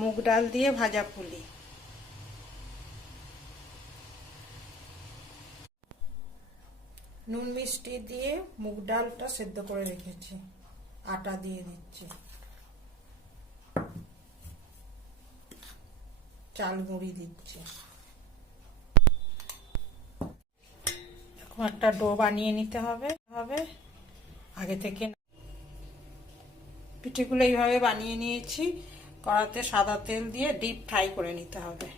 মুগ ডাল দিয়ে ভাজা পুলি। নুন মিষ্টি দিয়ে মুগ ডালটা সেদ্ধ করে রেখেছি, আটা দিয়ে দিচ্ছি, চাল গুঁড়ি দিচ্ছি। এখন একটা ডো বানিয়ে নিতে হবে আগে থেকে। পিঠেগুলো এইভাবে বানিয়ে নিয়েছি, কড়াতে সাদা তেল দিয়ে ডিপ ফ্রাই করে নিতে হবে।